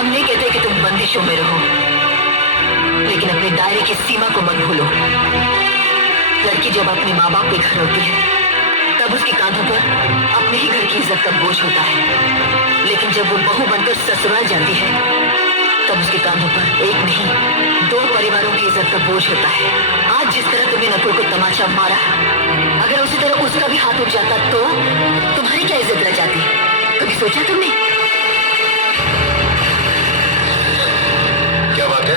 हम नहीं कहते कि तुम बंदिशों में रहो, लेकिन अपने दायरे की सीमा को मत भूलो। लड़की जब अपने माँ बाप के घर होती है तब उसके कांधों पर अपने ही घर की इज्जत का बोझ होता है, लेकिन जब वो बहू बनकर ससुराल जाती है तब उसके कांधों पर एक नहीं 2 परिवारों की इज्जत का बोझ होता है। आज जिस तरह तुमने नकुल को तमाचा मारा, अगर उसी तरह उसका भी हाथ उठ जाता तो तुम्हारी क्या इज्जत रह जाती? कभी सोचा तुमने? क्या बात है?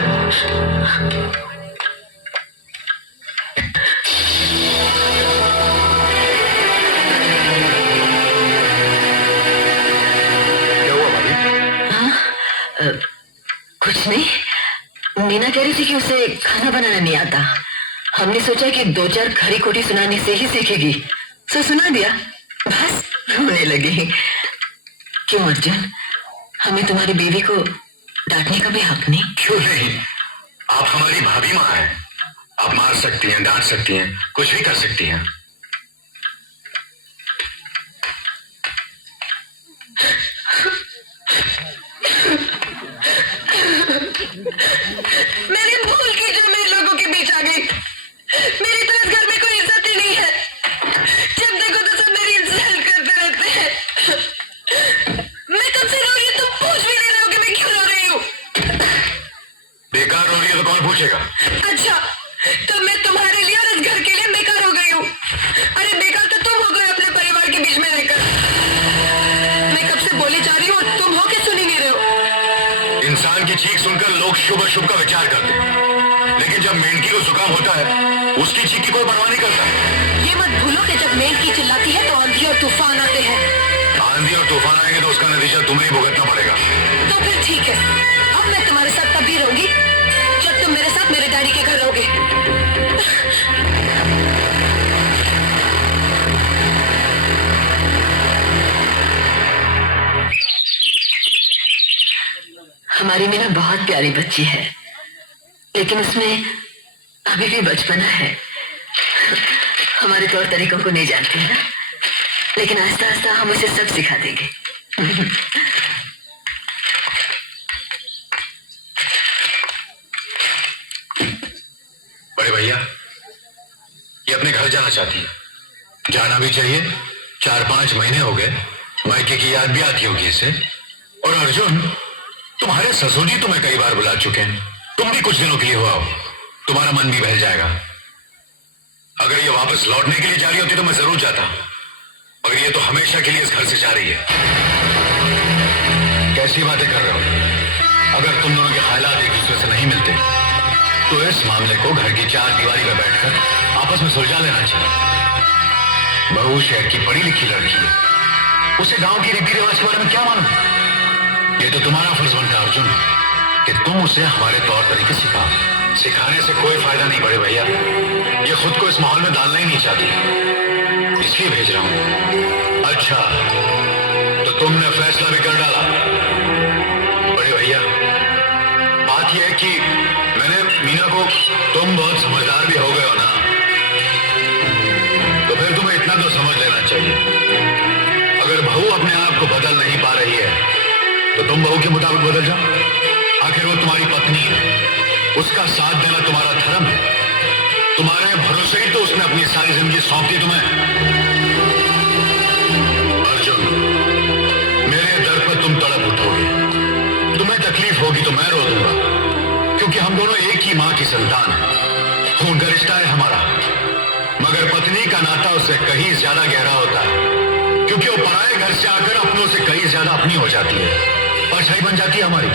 कुछ नहीं, मीना कह रही थी कि उसे खाना बनाना नहीं आता। हमने सोचा कि 2-4 खरी खोटी सुनाने से ही सीखेगी, तो सुना दिया, बस रोने लगी। क्यों अर्जुन, हमें तुम्हारी बीवी को डांटने का भी हक नहीं? क्यों नहीं, आप हमारी भाभी माँ हैं। आप मार सकती हैं, डांट सकती हैं, कुछ भी कर सकती हैं। मैंने भूल की जो मैं लोगों के बीच आ गई। मेरी तो इस घर में कोई इज्जत ही नहीं है। जब देखो तो सब मेरी इज्जत करते रहते हैं। मैं तुमसे रो रही हूँ, तुम पूछ भी नहीं रहे हो कि मैं क्यों रो रही हूँ। बेकार रो रही है तो कौन पूछेगा? अच्छा, तो मैं तुम्हारे लिए और इस घर के लिए बेकार हो गई हूँ। अरे बेकार तो तुम हो गए अपने परिवार के बीच में रहकर। मैं कब से बोली जा रही हूँ, तुम हो के सुन ही नहीं रहे हो। इंसान की चीख सुनकर लोग शुभ अशुभ का विचार करते हैं, लेकिन जब मेंढकी को जुकाम होता है उसकी चीख की कोई परवाह नहीं करता। ये मत भूलो कि जब मेंढकी चिल्लाती है तो आंधी और तूफान आते हैं। आंधी और तूफान आएंगे तो उसका नतीजा तुम्हें ही भुगतना पड़ेगा। तो फिर ठीक है, अब मैं तुम्हारे साथ तभी रहूंगी जब तुम मेरे साथ मेरे डैडी के घर रहोगे। हमारी मीना बहुत प्यारी बच्ची है, लेकिन उसमें अभी भी बचपना है। हमारे तौर तरीकों को नहीं जानती है ना, लेकिन आहिस्ता आहिस्ता हम उसे सब सिखा देंगे। बड़े भैया, ये अपने घर जाना चाहती है। जाना भी चाहिए, 4-5 महीने हो गए, मायके की याद भी आती होगी इसे। और अर्जुन, तुम्हारे ससुर जी तुम्हें कई बार बुला चुके हैं, तुम भी कुछ दिनों के लिए हुआ हो, तुम्हारा मन भी बहल जाएगा। अगर ये वापस लौटने के लिए जा रही होती तो मैं जरूर जाता, मगर ये तो हमेशा के लिए इस घर से जा रही है। कैसी बातें कर रहे हो? अगर तुम दोनों के हालात एक दूसरे से नहीं मिलते तो इस मामले को घर की 4 दीवारी में बैठकर आपस में सुलझा लेना चाहिए। बहू शहर की पढ़ी लिखी लड़की है, उसे गांव की रीति रिवाज के बारे में क्या मालूम? ये तो तुम्हारा फर्ज बनता है अर्जुन कि तुम उसे हमारे तौर तरीके सिखाओ। सिखाने से कोई फायदा नहीं बड़े भैया, ये खुद को इस माहौल में डालना ही नहीं चाहती, इसलिए भेज रहा हूं। अच्छा, तो तुमने फैसला भी कर डाला? बड़े भैया, बात यह है कि मैंने मीना को, तुम बहुत समझदार भी हो गए हो ना, तो फिर तुम्हें इतना तो समझ लेना चाहिए, अगर बहू अपने आप को बदल नहीं पा रही है तो तुम बहू के मुताबिक बदल जाओ। आखिर वो तुम्हारी पत्नी है, उसका साथ देना तुम्हारा धर्म है। तुम्हारे भरोसे ही तो उसने अपनी सारी जिंदगी सौंप दी तुम्हें। अर्जुन, मेरे दर पर तुम तड़प उठोगे, तुम्हें तकलीफ होगी तो मैं रो दूंगा, क्योंकि हम दोनों एक ही मां की संतान हैं, खून का रिश्ता है हमारा। मगर पत्नी का नाता उससे कहीं ज्यादा गहरा होता है, क्योंकि वो पराए घर से आकर अपनों से कहीं ज्यादा अपनी हो जाती है, परछाई बन जाती है हमारी।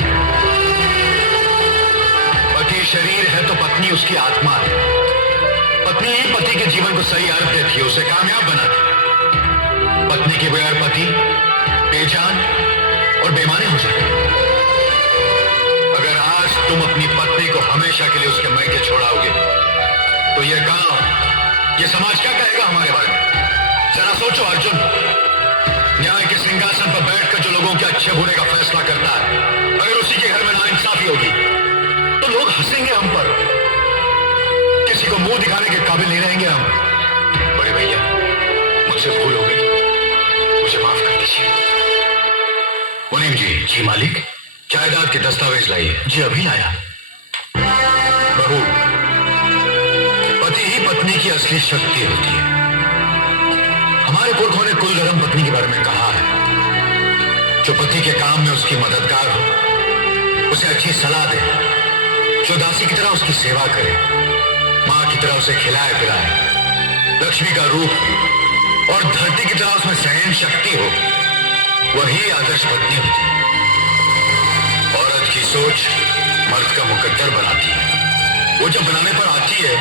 पति शरीर है तो पत्नी उसकी आत्मा है। पत्नी ही पति के जीवन को सही अर्थ देती है, उसे कामयाब बनाती। पत्नी के बगैर पति बेजान और बेईमान हो जाते हैं। अगर आज तुम अपनी पत्नी को हमेशा के लिए उसके मायके छोड़ाओगे तो यह गांव, यह समाज क्या कहेगा हमारे बारे में? जरा सोचो अर्जुन, न्याय के सिंहासन पर बैठकर जो लोगों के अच्छे बुरे का फैसला करता है, अगर उसी के घर में नाइंसाफी होगी तो लोग हंसेंगे हम पर, किसी को मुंह दिखाने के काबिल नहीं रहेंगे हम। बड़े भैया, मुझसे भूल हो गई, मुझे माफ कर दीजिए। मुनीम जी। जी मालिक। जायदाद के दस्तावेज लाइए। जी अभी लाया। बहू, पति ही पत्नी की असली शक्ति होती है। हमारे पुरखों ने कुल धर्म पत्नी के बारे में कहा है, जो पति के काम में उसकी मददगार हो, उसे अच्छी सलाह दे, जो दासी की तरह उसकी सेवा करे, मां की तरह उसे खिलाए पिलाए, लक्ष्मी का रूप और धरती की तरह उसमें सहन शक्ति हो, वही आदर्श पत्नी होती है। औरत की सोच मर्द का मुकद्दर बनाती है। वो जब बनाने पर आती है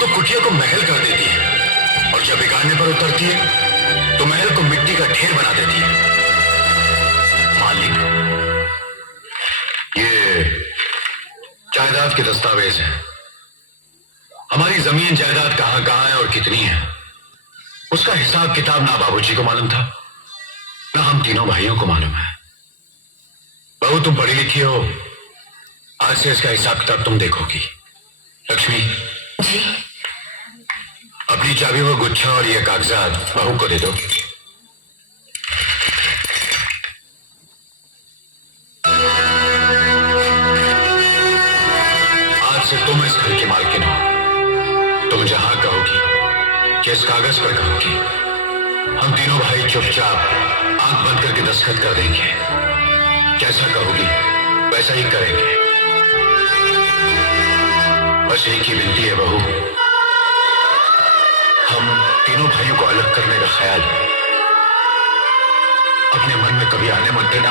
तो कुटिया को महल कर देती है, और जब बिगाड़ने पर उतरती है तो महल को मिट्टी का ढेर बना देती है। मालिक, ये जायदाद के दस्तावेज हैं। हमारी जमीन जायदाद कहां कहां है और कितनी है, उसका हिसाब किताब ना बाबूजी को मालूम था, ना हम तीनों भाइयों को मालूम है। बहू, तुम पढ़ी लिखी हो, आज से इसका हिसाब किताब तुम देखोगी। लक्ष्मी जी। अपनी चाबी वो गुच्छा और ये कागजात बहू को दे दो। आज से तुम इस घर की मालकिन हो। तुम जहां कहोगी, जिस कागज पर कहोगी, हम तीनों भाई चुपचाप आंख बंद करके दस्तखत कर देंगे। जैसा कहोगी वैसा ही करेंगे। बस एक ही विनती है बहू, हम तीनों भाइयों को अलग करने का ख्याल अपने मन में कभी आने मत देना।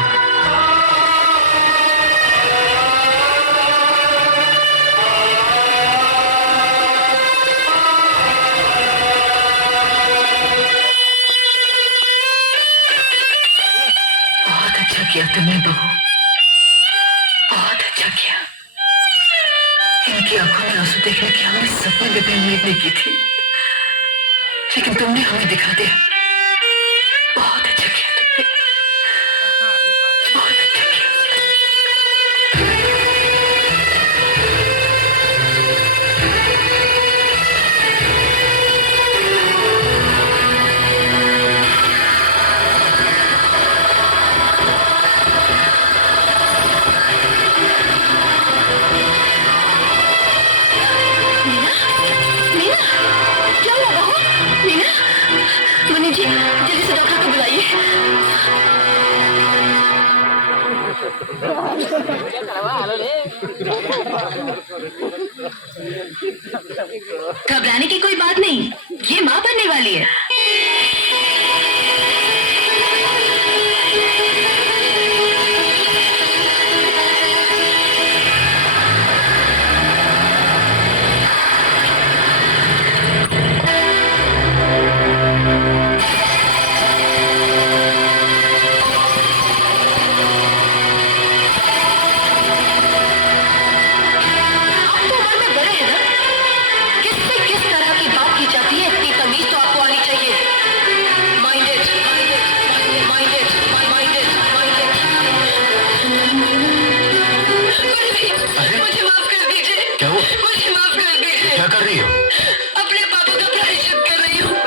बहुत अच्छा किया तुमने बहू, बहुत अच्छा किया। इनकी आंखों में आंसू देखने की हमने सपने में भी उम्मीद नहीं की थी, लेकिन तुमने हमें दिखा दिया। बहुत अच्छा किया तुमने, बहुत अच्छा किया। मनी जी, जल्दी से डॉक्टर को बुलाइए। घबराने की कोई बात नहीं, ये मां बनने वाली है। क्या कर रही हो? अपने पापा का प्रायश्चित कर रही हूँ।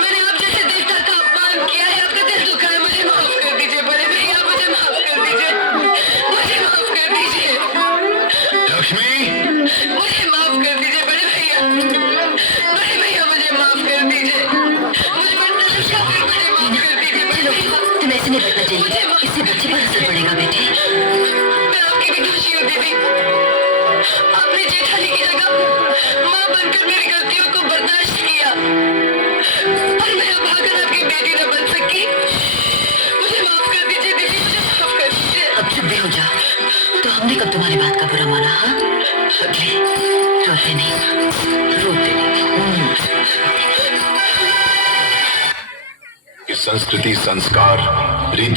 मैंने आप जैसे देवता का अपमान किया है, आपका दिल दुखा है, मुझे माफ कर दीजिए बड़े भैया, मुझे माफ कर दीजिए, मुझे माफ कर दीजिए। लक्ष्मी, मुझे माफ कर दीजिए बड़े भैया, मुझे माफ कर दीजिए, मुझे माफ कर दीजिए। तुम ऐसे नहीं बैठना चाहिए, इससे बच्चे पर असर पड़ेगा बेटे। मैं आपकी भी दोषी हूँ दीदी, आपने जेठानी की जगह माँ बनकर मेरी गलतियों को बर्दाश्त किया, और मैं अब आकर आपकी बेटी न बन सकी। मुझे माफ कर दीजिए दीदी, मुझे माफ कर दीजिए। अब चुप भी हो जाओ। तो हमने कब तुम्हारी बात का बुरा माना? हाँ, ले, रोते नहीं, रोते नहीं। संस्कृति, संस्कार, रीति